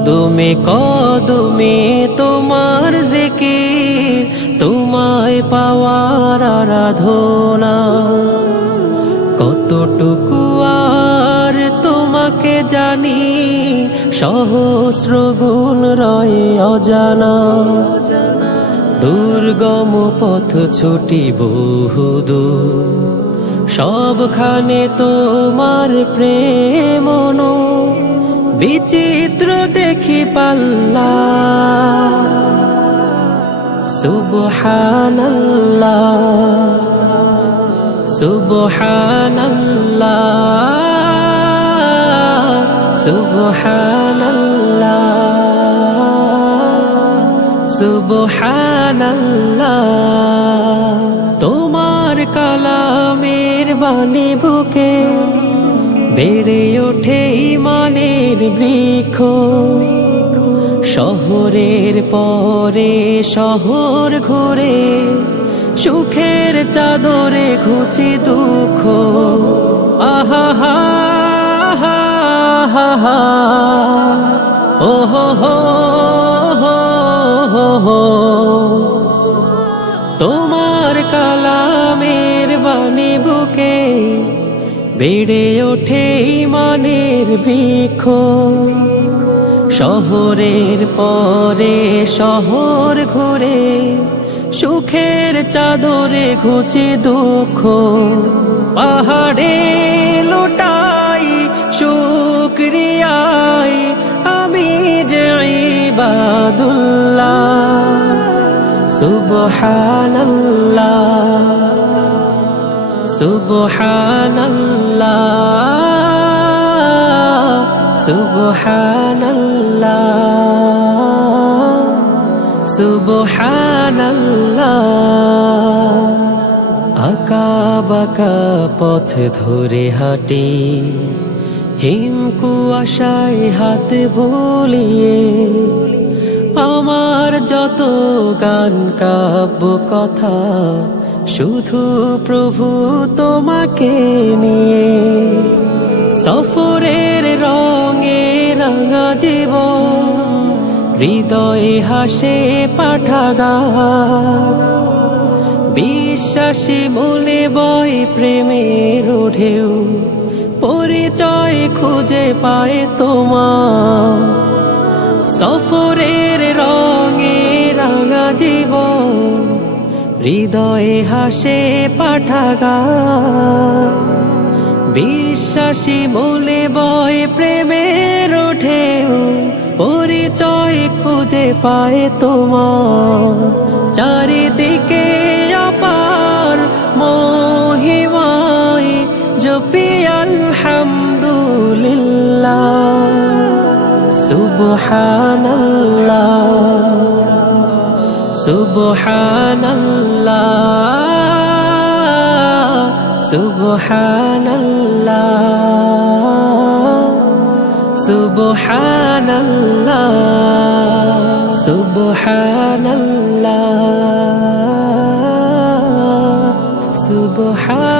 কদমে কদমে তোমার জিকির, তোমায় পাওয়ার আরাধনা। কতটুকু আর তোমাকে জানি, সহস্র গুণ রয়ে অজানা। দুর্গম পথ ছুটি বহুদূর, সবখানে তোমার প্রেম বিচিত্র দেখি পাল্লা। সুবহানাল্লাহ সুবহানাল্লাহ সুবহানাল্লাহ সুবহানাল্লাহ। তোমার কালামের বাণী বুকে বেড়ে ওঠে ঈমানের বৃক্ষ। শহরের পরে শহর ঘুরে, সুখের চাদরে ঘুচি দুঃখ। আহা হা হা হা, ও হো হো হো। তোমার কালামের বাণী বুকে বেড়ে ওঠে ঈমানের বৃক্ষ। শহরের পরে শহর ঘুরে, সুখের চাদরে ঘুচে দুঃখ। পাহাড়ে লুটাই শুকরিয়াই আমি যে ইবাদুল্লাহ। সুবহানাল্লাহ সুবহানাল্লাহ সুবহানাল্লাহ সুবহানাল্লাহ। আঁকা বাঁকা পথ ধরে হাঁটি, হিম কুয়াশায় হাত বুলিয়ে। আমার যত গান কাব্য কথা, শুধু প্রভু তোমাকে নিয়ে। সফরের রঙে রাঙা জীবন, হৃদয়ে হাসে পাঠাগার। বিশ্বাসী মনে বয় প্রেমের ঢেউ, পরিচয় খুঁজে পায় তোমার। সফরের রঙে রাঙা জীবন, হৃদয়ে হাসে পাঠাগার। বিশ্বাসী মনে বয় প্রেমের ঢেউ, পরিচয় খুঁজে পায় তোমার। চারিদিকে অপার মহিমায় জপি আলহামদুলিল্লাহ। সুবহানাল্লাহ সুবহানাল্লাহ সুবহানাল্লাহ সুবহানাল্লাহ সুবহানাল্লাহ সুবহানাল্লাহ।